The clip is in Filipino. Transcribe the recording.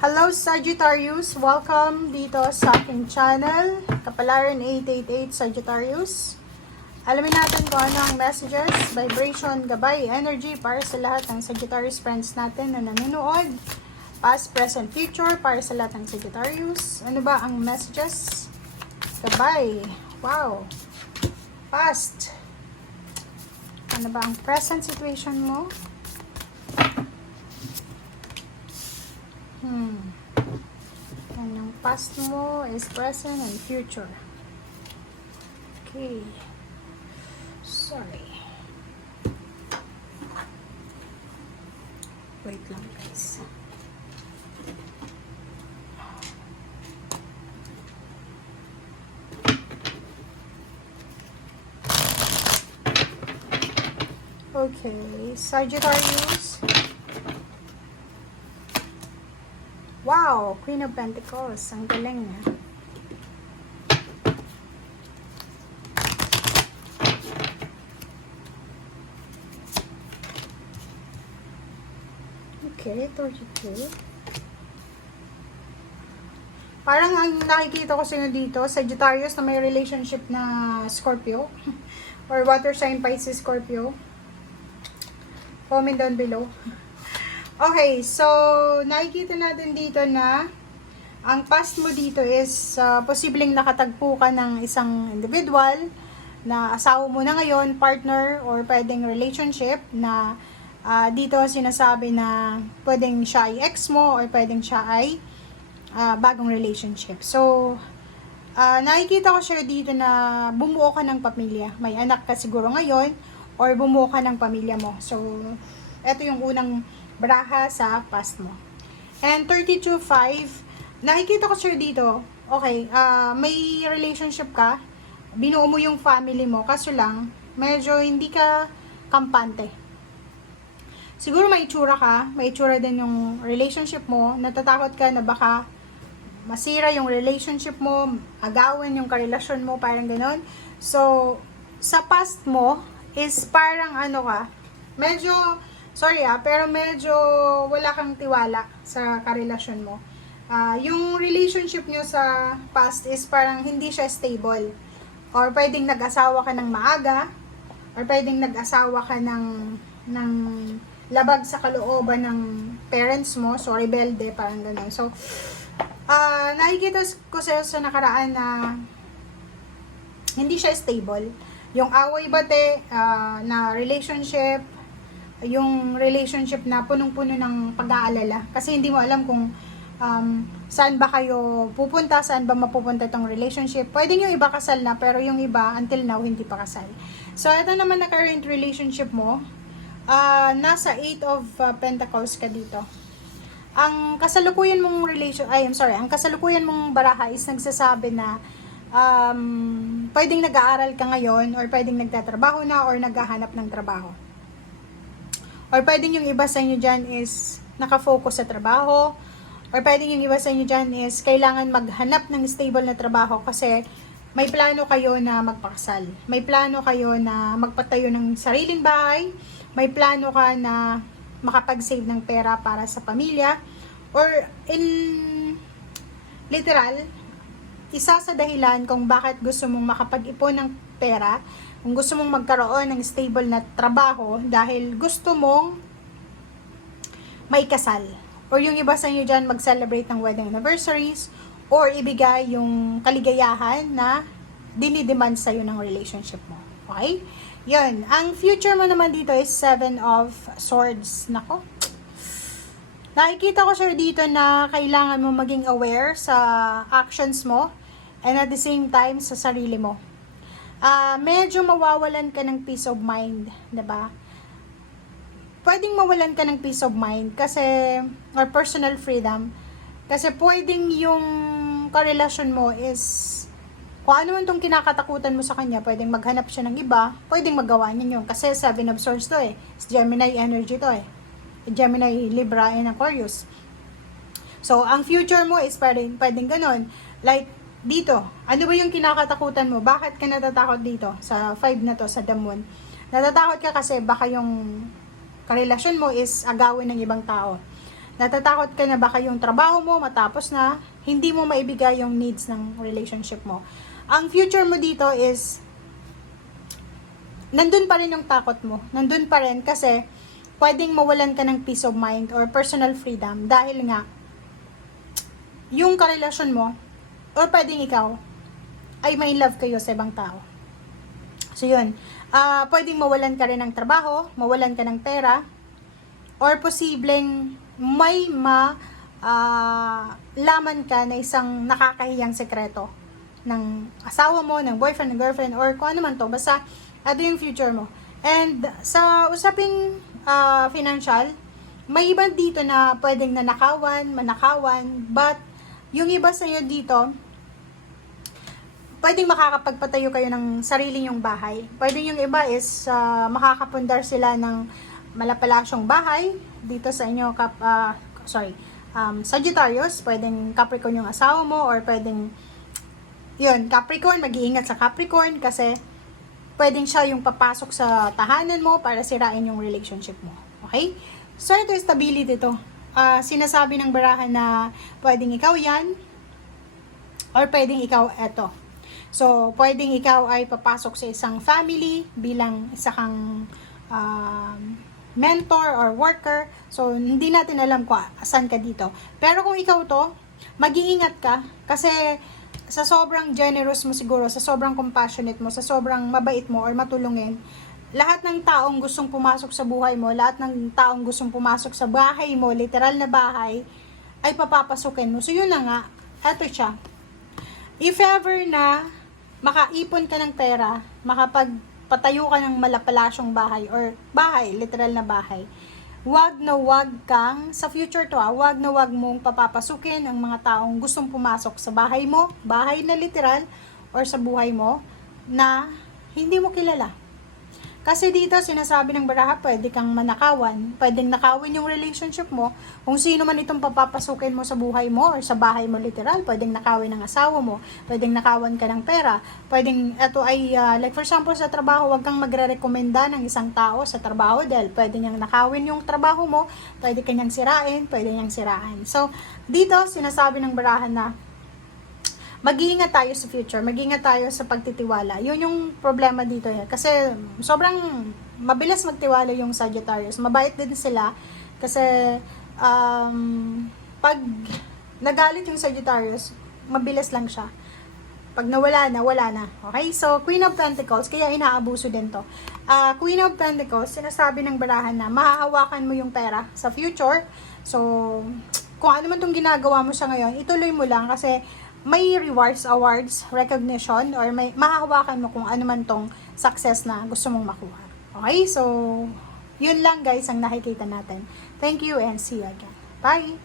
Hello Sagittarius! Welcome dito sa aking channel, Kapalaran 888 Sagittarius. Alamin natin kung ano ang messages, vibration, gabay, energy para sa lahat ng Sagittarius friends natin na nanonood. Past, present, future para sa lahat ng Sagittarius. Ano ba ang messages? Gabay. Wow. Past. Ano ba ang present situation mo? Ang past mo is present and future. Okay. Sorry. Wait lang guys. Okay, Sagittarius. Wow, Queen of Pentacles. Ang galing na. Okay, 32. Parang ang nakikita ko sa inyo dito, Sagittarius na may relationship na Scorpio. Or water sign Pisces Scorpio. Comment down below. Okay, so nakikita natin dito na ang past mo dito is posibleng nakatagpo ka ng isang individual na asawa mo na ngayon, partner, or pwedeng relationship na dito sinasabi na pwedeng siya ay ex mo or pwedeng siya ay bagong relationship. So, nakikita ko siya dito na bumuo ka ng pamilya. May anak ka siguro ngayon or bumuo ka ng pamilya mo. So, ito yung unang baraha sa past mo. And 32.5, nakikita ko sir dito, okay, may relationship ka, binuo mo yung family mo, kaso lang, medyo hindi ka kampante. Siguro may itsura ka, may itsura din yung relationship mo, natatakot ka na baka masira yung relationship mo, agawin yung karelasyon mo, parang ganon. So, sa past mo, is parang ano ka, medyo, sorry pero medyo wala kang tiwala sa karelasyon mo. Yung relationship nyo sa past is parang hindi siya stable. Or pwedeng nag-asawa ka ng maaga, or pwedeng nag-asawa ka ng labag sa kalooban ng parents mo, so rebelde, parang gano'n. So, nakikita ko sa nakaraan na hindi siya stable. Yung away-bate na relationship, yung relationship na punong-puno ng pag-aalala. Kasi hindi mo alam kung saan ba kayo pupunta, saan ba mapupunta itong relationship. Pwedeng yung iba kasal na, pero yung iba until now hindi pa kasal. So, ito naman na current relationship mo, nasa 8 of Pentacles ka dito. Ang kasalukuyan mong ang kasalukuyan mong baraha is nagsasabi na pwedeng nag-aaral ka ngayon, or pwedeng nagtatrabaho na, or naghahanap ng trabaho. Or pwedeng yung iba sa inyo dyan is nakafocus sa trabaho. Or pwedeng yung iba sa inyo dyan is kailangan maghanap ng stable na trabaho kasi may plano kayo na magpakasal. May plano kayo na magpatayo ng sariling bahay. May plano ka na makapag-save ng pera para sa pamilya. Or in literal, isa sa dahilan kung bakit gusto mong makapag-ipon ng pera, kung gusto mong magkaroon ng stable na trabaho dahil gusto mong may kasal. Or yung iba sa inyo dyan mag-celebrate ng wedding anniversaries, or ibigay yung kaligayahan na dinidemand sa'yo ng relationship mo. Okay? Yun. Ang future mo naman dito is 7 of Swords. Nako. Nakikita ko sir dito na kailangan mo maging aware sa actions mo and at the same time sa sarili mo. Medyo mawawalan ka ng peace of mind, 'di ba? Pwedeng mawalan ka ng peace of mind kasi, or personal freedom, kasi pwedeng yung karelasyon mo is, kung ano man itong kinakatakutan mo sa kanya, pwedeng maghanap siya ng iba, pwedeng magawa ninyo. Kasi 7 of Swords to Gemini energy to Gemini, Libra, and Aquarius. So, ang future mo is pwedeng ganon. Like, dito, ano ba yung kinakatakutan mo? Bakit ka natatakot dito? Sa 5 na to, sa The Moon. Natatakot ka kasi baka yung karelasyon mo is agawin ng ibang tao. Natatakot ka na baka yung trabaho mo matapos na, hindi mo maibigay yung needs ng relationship mo. Ang future mo dito is, nandun pa rin yung takot mo. Nandun pa rin kasi, pwedeng mawalan ka ng peace of mind or personal freedom dahil nga, yung karelasyon mo, or pwedeng ikaw, ay may love kayo sa ibang tao. So yun, pwedeng mawalan ka rin ng trabaho, mawalan ka ng pera, or posibleng may laman ka na isang nakakahiyang sekreto ng asawa mo, ng boyfriend, ng girlfriend, or kung ano man to, basta ito yung future mo. And sa usaping financial, may iba dito na pwedeng nanakawan, manakawan, but yung iba sa inyo dito, pwedeng makakapagpatayo kayo ng sarili nyong bahay. Pwedeng yung iba is makakapundar sila ng malapalasyong bahay dito sa inyo, Sagittarius. Pwedeng Capricorn yung asawa mo, or pwedeng yun, Capricorn, mag-iingat sa Capricorn kasi pwedeng siya yung papasok sa tahanan mo para sirain yung relationship mo. Okay? So, ito stability to. Sinasabi ng barahan na pwedeng ikaw yan, or pwedeng ikaw eto. So, pwedeng ikaw ay papasok sa isang family bilang isa kang mentor or worker. So, hindi natin alam kung saan ka dito. Pero kung ikaw to, mag-iingat ka kasi sa sobrang generous mo siguro, sa sobrang compassionate mo, sa sobrang mabait mo or matulungin, lahat ng taong gustong pumasok sa buhay mo, lahat ng taong gustong pumasok sa bahay mo, literal na bahay, ay papapasukin mo. So, yun na nga, eto siya. If ever na makaipon ka ng pera, makapagpatayo ka ng malapalasyong bahay, or bahay, literal na bahay, wag na wag kang, sa future to wag na wag mong papapasukin ang mga taong gustong pumasok sa bahay mo, bahay na literal, or sa buhay mo, na hindi mo kilala. Kasi dito, sinasabi ng baraha, pwede kang manakawan, pwedeng nakawin yung relationship mo, kung sino man itong papapasukin mo sa buhay mo, or sa bahay mo literal, pwedeng nakawin ng asawa mo, pwedeng nakawan ka ng pera, pwedeng, ito ay, like for example, sa trabaho, wag kang magre-rekomenda ng isang tao sa trabaho, dahil pwede niyang nakawin yung trabaho mo, pwede kanyang sirain, pwede niyang siraan. So, dito, sinasabi ng barahan na, mag-iingat tayo sa future, mag-iingat tayo sa pagtitiwala. Yun yung problema dito yan. Kasi sobrang mabilis magtiwala yung Sagittarius. Mabait din sila kasi pag nagalit yung Sagittarius, mabilis lang siya. Pag nawala na, wala na. Okay? So, Queen of Pentacles, kaya inaabuso din to. Queen of Pentacles, sinasabi ng barahan na mahahawakan mo yung pera sa future. So, kung ano man itong ginagawa mo sa ngayon, ituloy mo lang kasi may rewards, awards, recognition, or may mahahawakan mo kung ano man tong success na gusto mong makuha. Okay? So, yun lang guys ang nakikita natin. Thank you and see you again. Bye!